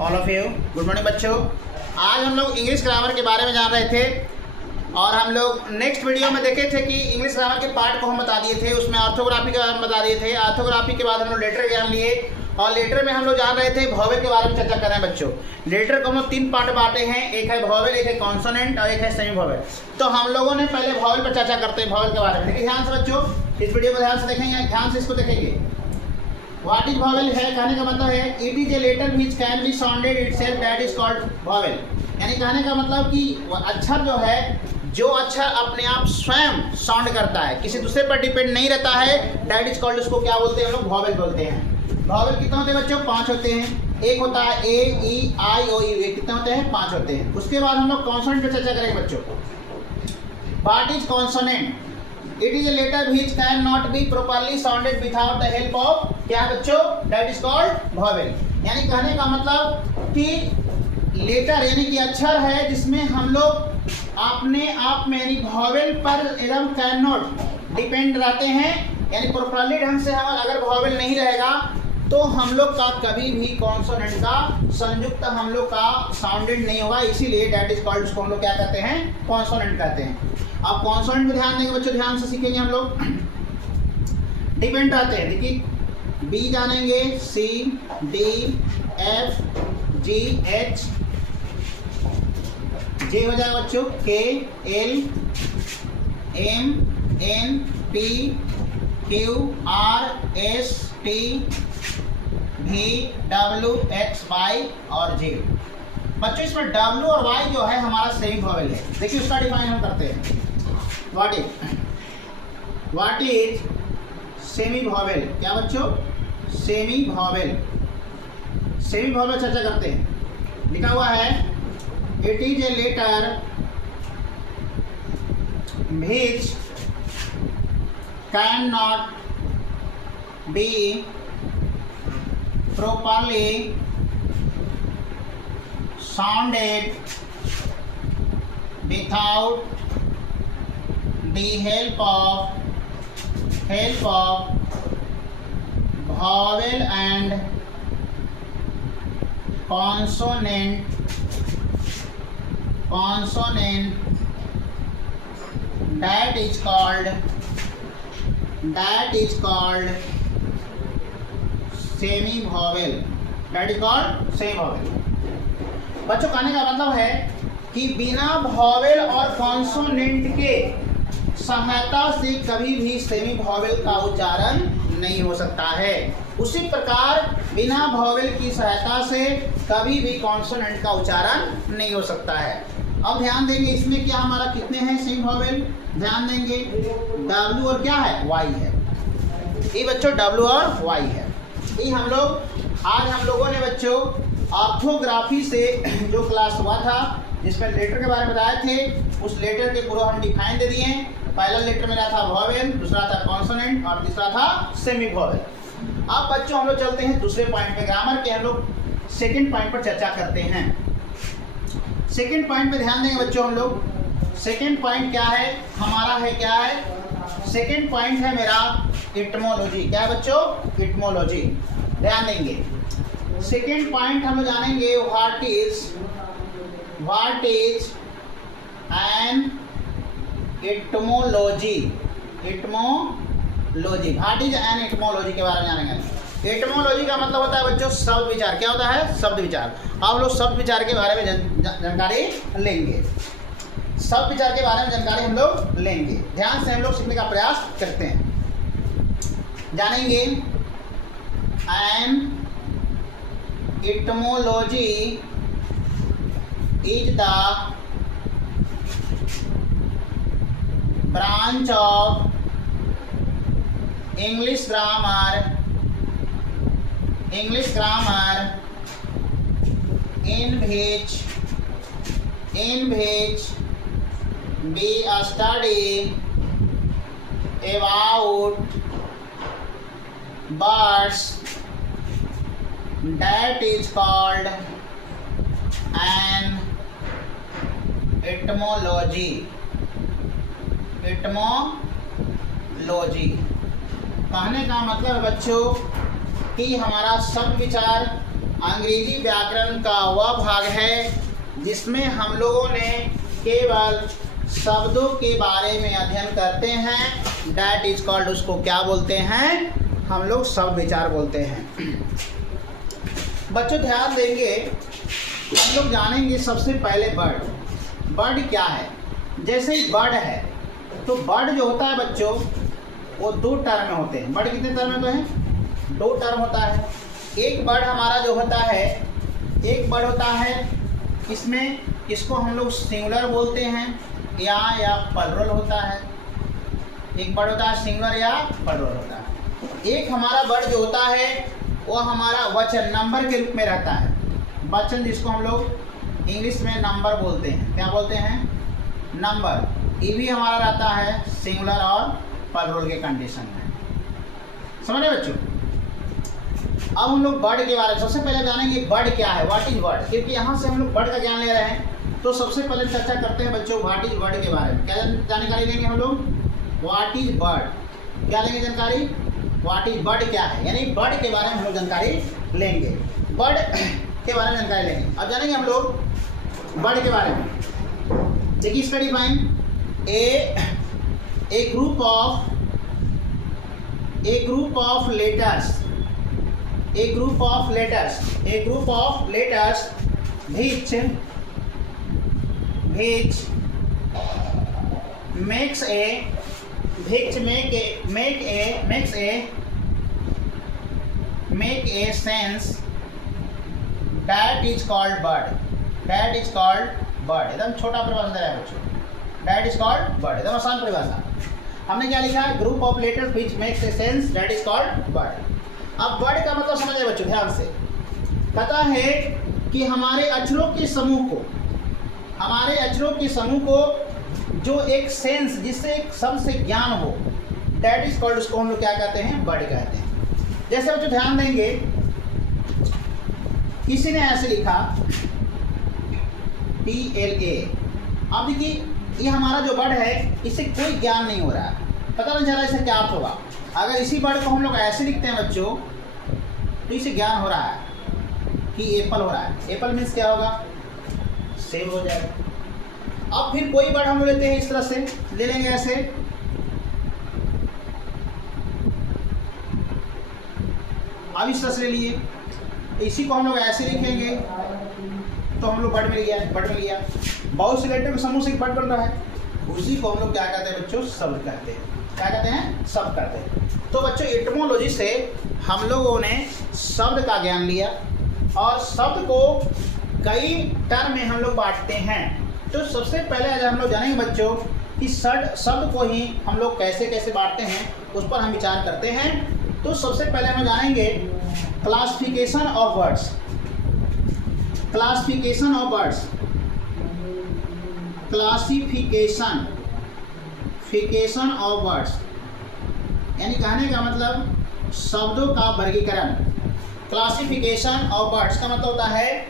All of you good morning बच्चों। आज हम लोग इंग्लिश ग्रामर के बारे में जान रहे थे और हम लोग नेक्स्ट वीडियो में देखे थे कि इंग्लिश ग्रामर के पार्ट को हम बता दिए थे, उसमें ऑर्थोग्राफी के बारे में बता दिए थे। ऑर्थोग्राफी के बाद हम लोग लेटर जान लिए और लेटर में हम लोग जान रहे थे वॉवेल के बारे में चर्चा कर रहे हैं बच्चों। लेटर को हम लोग 3 पार्ट बांटे हैं, एक है वॉवेल, एक है कॉन्सोनेंट और एक है सेमी वॉवेल। तो हम लोगों ने पहले वॉवेल पर चर्चा करते हैं, वॉवेल के बारे में। देखिए ध्यान से बच्चों, इस वीडियो को ध्यान से देखेंगे, ध्यान से इसको देखेंगे। व्हाट इज वॉवेल है, कहने का मतलब है it is a letter which can be sounded itself, that is called vowel. यानी कहने का मतलब कि अक्षर जो है, जो अक्षर अपने आप स्वयं साउंड करता है, किसी दूसरे पर डिपेंड नहीं रहता है, दैट इज कॉल्ड, उसको क्या बोलते हैं हम लोग, वॉवेल बोलते हैं। वॉवेल कितने होते हैं बच्चों? 5 होते हैं। एक होता है ए, ई, आई, ओ, यू। ये कितने होते हैं? 5 होते हैं। उसके बाद हम लोग कॉन्सोनेंट पर चर्चा करेंगे बच्चों। What is consonant? It is a letter which can not be properly sounded without the help of, क्या है बच्चों? That is called vowel. यानी कहने का मतलब कि लेटर यानी कि अक्षर है जिसमें हम लोग अपने आप में यानी वॉवेल पर एकदम कैन नॉट डिपेंड रहते हैं, यानी प्रॉपर्ली ढंग से हम अगर वॉवेल नहीं रहेगा तो हम लोग का कभी भी कॉन्सोनेंट का संयुक्त हम लोग का साउंडेड नहीं होगा, इसीलिए दैट इज कॉल्ड, उसको हम लोग क्या कहते हैं? कॉन्सोनेंट कहते हैं। अब कॉन्सोनेंट में ध्यान देंगे बच्चों, ध्यान से सीखेंगे हम लोग। डिपेंड रहते हैं, देखिए बी जानेंगे, C, D, F, G, H, J हो जाएगा बच्चों के, L, M, N, P, Q, R, S, T, भी, डब्ल्यू, एक्स, वाई और जे। बच्चों इसमें डब्ल्यू और वाई जो है हमारा सेमी वॉवेल है। देखिए उसका डिफाइन हम करते हैं। What is semi vowel? क्या बच्चों? Semi vowel. सेमी वॉवेल चर्चा करते हैं। लिखा हुआ है it is a letter which can not be properly sounded without the help of vowel and consonant that is called semi vowel. That is called semi vowel. बच्चों कहने का मतलब है कि बिना वॉवेल और कॉन्सोनेंट के सहायता से कभी भी सेमी वॉवेल का उच्चारण नहीं हो सकता है। उसी प्रकार बिना वॉवेल की सहायता से कभी भी कॉन्सोनेंट का उच्चारण नहीं हो सकता है। अब ध्यान देंगे इसमें क्या हमारा कितने हैं सेमी वॉवेल? ध्यान देंगे W और क्या है? Y है। ये बच्चों W और Y है। ये आज हम लोगों ने बच्चों ऑर्थोग्राफी से जो क्लास हुआ था जिसमें लेटर के बारे में बताए थे, उस लेटर के पूरा हम डिफाइन दे दिए हैं। पहला लेटर मेरा था वॉवेल, दूसरा था कॉन्सोनेंट और तीसरा था सेमी वॉवेल। अब बच्चों हम लोग चलते हैं दूसरे पॉइंट पे। ग्रामर के हम लोग सेकंड पॉइंट पर चर्चा करते हैं। सेकंड पॉइंट पे ध्यान देंगे बच्चों हम लोग। सेकंड पॉइंट क्या है हमारा? है क्या है? सेकंड पॉइंट है मेरा इटमोलॉजी। क्या है बच्चों? इटमोलॉजी। ध्यान देंगे सेकंड पॉइंट हम जानेंगे what is an etymology. What is an etymology के बारे में जानेंगे। इटमोलॉजी का मतलब होता है बच्चों शब्द विचार। क्या होता है? शब्द विचार। आप लोग शब्द विचार के बारे में जानकारी लेंगे। शब्द विचार के बारे में जानकारी हम लोग लेंगे। ध्यान से हम लोग सीखने का प्रयास करते हैं। जानेंगे an etymology is the branch of English grammar in which we study about birds, that is called an etymology। कहने का मतलब है बच्चों कि हमारा शब्द विचार अंग्रेजी व्याकरण का वह भाग है जिसमें हम लोगों ने केवल शब्दों के बारे में अध्ययन करते हैं। डैट इज कॉल्ड, उसको क्या बोलते हैं? हम लोग शब्द विचार बोलते हैं। बच्चों ध्यान देंगे, हम लोग जानेंगे सबसे पहले बर्ड। बर्ड क्या है? जैसे ही बर्ड है तो बर्ड जो होता है बच्चों वो दो टर्म में होते हैं। बर्ड कितने टर्म में तो हैं? दो टर्म होता है। एक बर्ड हमारा जो होता है, एक बर्ड होता है इसमें, इसको हम लोग सिंगुलर बोलते हैं या प्लुरल होता है। एक बर्ड होता है सिंगुलर या प्लुरल होता है। एक हमारा बर्ड जो होता है वो हमारा वचन, नंबर के रूप में रहता है। वचन जिसको हम लोग इंग्लिश में नंबर बोलते हैं। क्या बोलते हैं? नंबर। ये भी हमारा रहता है सिंगुलर और प्लुरल के कंडीशन में। समझ रहे बच्चों? अब हम लोग बर्ड के बारे में सबसे पहले जानेंगे बर्ड क्या है, व्हाट इज बर्ड। क्योंकि यहाँ से हम लोग बर्ड का ज्ञान ले रहे हैं तो सबसे पहले चर्चा करते हैं बच्चों व्हाट इज बर्ड के बारे में। क्या जानकारी लेंगे हम लोग? What is bird. क्या लेंगे जानकारी? व्हाट इज बर्ड क्या है, यानी बर्ड के बारे में हम लोग जानकारी लेंगे। बर्ड के बारे में जानकारी लेंगे। अब जानेंगे हम लोग बर्ड के बारे में। देखिए इसका define, A group of letters, a group of letters which makes a sense, that is called bird। that is called bird। एकदम छोटा परिभाषा दे रहा है बच्चों। that is called bird, एकदम आसान परिभाषा। हमने क्या लिखा है? Group of letters which makes a sense, that is called bird। अब बर्ड का मतलब समझिए बच्चों ध्यान से। पता है कि हमारे अक्षरों के समूह को जो एक सेंस, जिससे एक शब्द से ज्ञान हो, दैट इज कॉल्ड, उसको हम लोग क्या कहते हैं? बर्ड कहते हैं। जैसे बच्चों ध्यान देंगे, किसी ने ऐसे लिखा TLA। अब देखिए ये हमारा जो बर्ड है इससे कोई ज्ञान नहीं हो रहा है, पता नहीं चल रहा इससे क्या अर्थ होगा। अगर इसी वर्ड को हम लोग ऐसे लिखते हैं बच्चों तो इसे ज्ञान हो रहा है कि एप्पल हो रहा है। एप्पल मीन्स क्या होगा? सेब हो जाएगा। अब फिर कोई वर्ड हम लोग लेते हैं इस तरह से, ले लेंगे ऐसे, अब इस तरह से ले लिए, इसी को हम लोग ऐसे लिखेंगे तो हम लोग वर्ड मिल गया, वर्ड मिल गया। बहुत से लेटर के समूह से वर्ड बन रहा है, उसी को हम लोग क्या कहते हैं बच्चों? शब्द कहते हैं। क्या कहते हैं? शब्द कहते हैं। तो बच्चों एटमोलॉजी से हम लोगों ने शब्द का ज्ञान लिया और शब्द को कई टर्म में हम लोग बांटते हैं। तो सबसे पहले आज हम लोग जानेंगे बच्चों कि शब्द को ही हम लोग कैसे कैसे बांटते हैं, उस पर हम विचार करते हैं। तो सबसे पहले हम जानेंगे classification of words. Classification of words, classification of words, यानी कहने का मतलब शब्दों का वर्गीकरण। क्लासिफिकेशन ऑफ वर्ड्स का मतलब होता है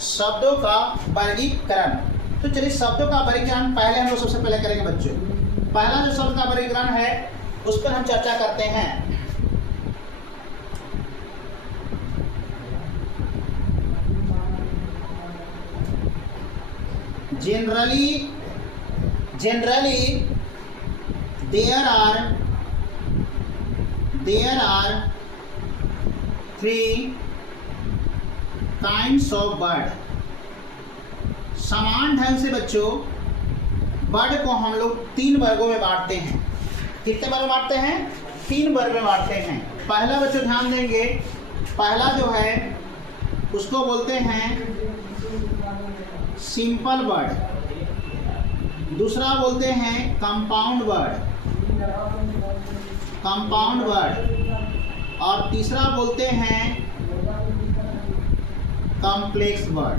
शब्दों का वर्गीकरण। तो चलिए शब्दों का वर्गीकरण पहले हम लोग सबसे पहले करेंगे बच्चों। पहला जो शब्द का वर्गीकरण है उस पर हम चर्चा करते हैं। Generally there are three kinds of bird। समान ढंग से बच्चों बर्ड को हम लोग 3 वर्गों में बांटते हैं। कितने वर्ग में बांटते हैं? 3 वर्ग में बांटते हैं। पहला बच्चों ध्यान देंगे, पहला जो है उसको बोलते हैं सिंपल वर्ड, दूसरा बोलते हैं कंपाउंड वर्ड, और तीसरा बोलते हैं कॉम्प्लेक्स वर्ड।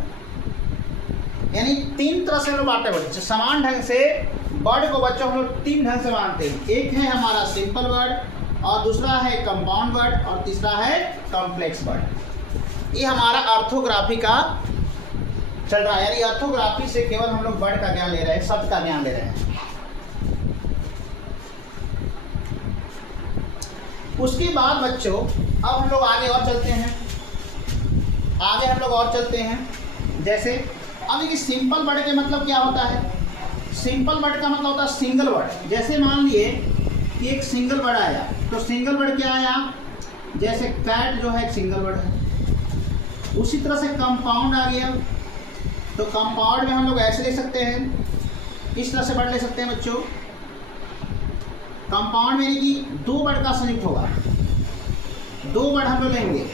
यानी 3 तरह से हम लोग बांटते हैं बच्चे। समान ढंग से वर्ड को बच्चों हम लोग 3 ढंग से बांटते हैं। एक है हमारा सिंपल वर्ड, और दूसरा है कंपाउंड वर्ड, और तीसरा है कॉम्प्लेक्स वर्ड। ये हमारा ऑर्थोग्राफी का चल रहा है, यानी ऑर्थोग्राफी से केवल हम लोग वर्ड का ज्ञान ले रहे हैं, शब्द का ज्ञान ले रहे हैं। उसके बाद बच्चों अब हम लोग आगे और चलते हैं। आगे हम लोग और चलते हैं। जैसे अब देखिए सिंपल वर्ड के मतलब क्या होता है। सिंपल वर्ड का मतलब होता है सिंगल वर्ड। जैसे मान लिए कि एक सिंगल वर्ड आया, तो सिंगल वर्ड क्या आया, जैसे कैट जो है एक सिंगल वर्ड है। उसी तरह से कंपाउंड आ गया, तो कंपाउंड में हम लोग ऐसे ले सकते हैं, इस तरह से वर्ड ले सकते हैं बच्चों। कंपाउंड में कि दो वर्ड का संयुक्त होगा, दो वर्ड हम लोग लेंगे।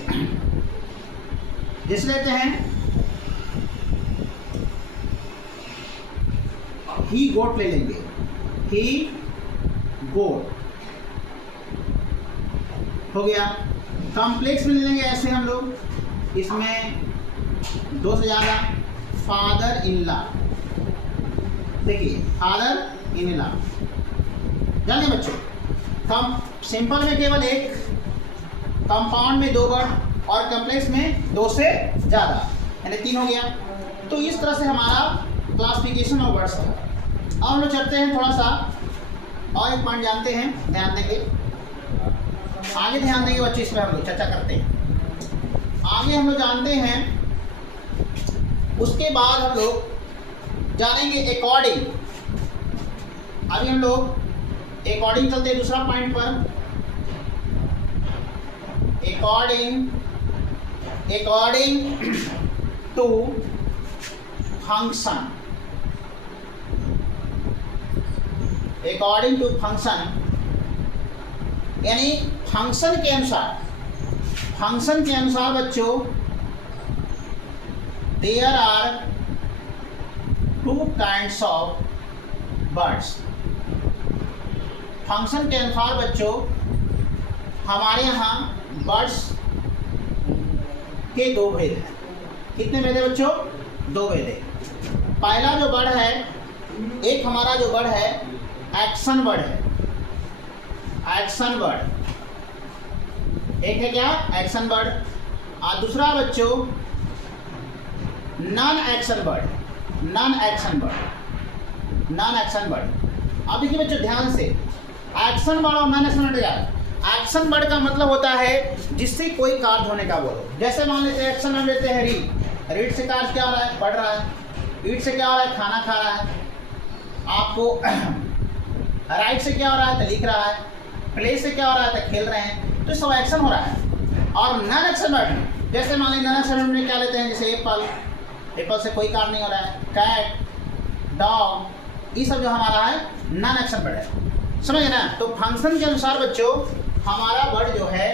जैसे लेते हैं ही गोट ले लेंगे, ही गोट हो गया। कॉम्प्लेक्स में ले लेंगे ऐसे हम लोग, इसमें दो से ज़्यादा, फादर इन लॉ। देखिए फादर इन लॉ, जानिए बच्चों। कम सिंपल में केवल एक, कंपाउंड में दो वर्ड और कॉम्प्लेक्स में दो से ज़्यादा, यानी तीन हो गया। तो इस तरह से हमारा क्लासिफिकेशन ऑफ वर्ड्स है। अब हम लोग चलते हैं थोड़ा सा और एक पॉइंट जानते हैं, ध्यान देंगे, आगे ध्यान देंगे बच्चे, इस पर हम लोग चर्चा करते हैं। आगे हम लोग जानते हैं, उसके बाद हम लोग जानेंगे अकॉर्डिंग। अभी हम लोग अकॉर्डिंग चलते हैं दूसरा पॉइंट पर। According to function, according to function यानी फंक्शन के अनुसार। फंक्शन के अनुसार बच्चों there are two kinds of words. Function के अनुसार बच्चों हमारे यहाँ वर्ड्स के दो भेद हैं। कितने भेद है बच्चों? दो भेद है। पहला जो वर्ड है, एक हमारा जो वर्ड है एक्शन वर्ड है, एक्शन वर्ड एक है क्या, एक्शन वर्ड। और दूसरा बच्चों non action word, non action word, non action word. अब देखिए बच्चों ध्यान से, एक्शन वर्ड और नॉन एक्शन वर्ड यार। एक्शन वर्ड का मतलब होता है जिससे कोई कार्य होने का बोलो। जैसे मान लेते हैं एक्शन हम लेते हैं रीड, रीड से कार्य क्या हो रहा है, पढ़ रहा है। ईट से क्या हो रहा है, खाना खा रहा है। आपको राइट से क्या हो रहा है, तो लिख रहा है। प्ले से क्या हो रहा है, तो खेल रहे हैं। तो सब एक्शन हो रहा है। और नॉन एक्शन वर्ड, जैसे मान लीजिए नॉन एक्शन वर्ड में क्या लेते हैं, जैसे एप्पल, एप्पल से कोई कार्य नहीं हो रहा है। कैट, डॉग, ये सब जो हमारा है नॉन एक्शन वर्ड है, समझे ना। तो फंक्शन के अनुसार बच्चों हमारा वर्ड जो है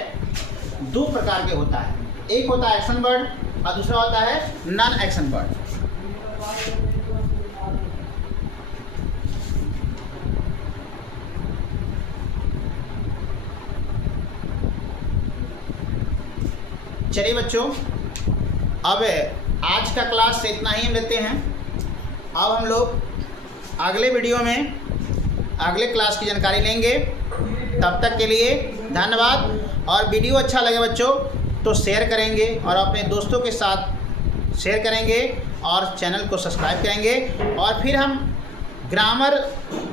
दो प्रकार के होता है, एक होता है एक्शन वर्ड और दूसरा होता है नॉन एक्शन वर्ड। चलिए बच्चों, अब आज का क्लास से इतना ही हम लेते हैं। अब हम लोग अगले वीडियो में अगले क्लास की जानकारी लेंगे। तब तक के लिए धन्यवाद। और वीडियो अच्छा लगे बच्चों तो शेयर करेंगे और अपने दोस्तों के साथ शेयर करेंगे और चैनल को सब्सक्राइब करेंगे। और फिर हम ग्रामर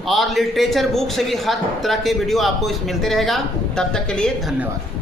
और लिटरेचर बुक से भी हर तरह के वीडियो आपको मिलते रहेगा। तब तक के लिए धन्यवाद।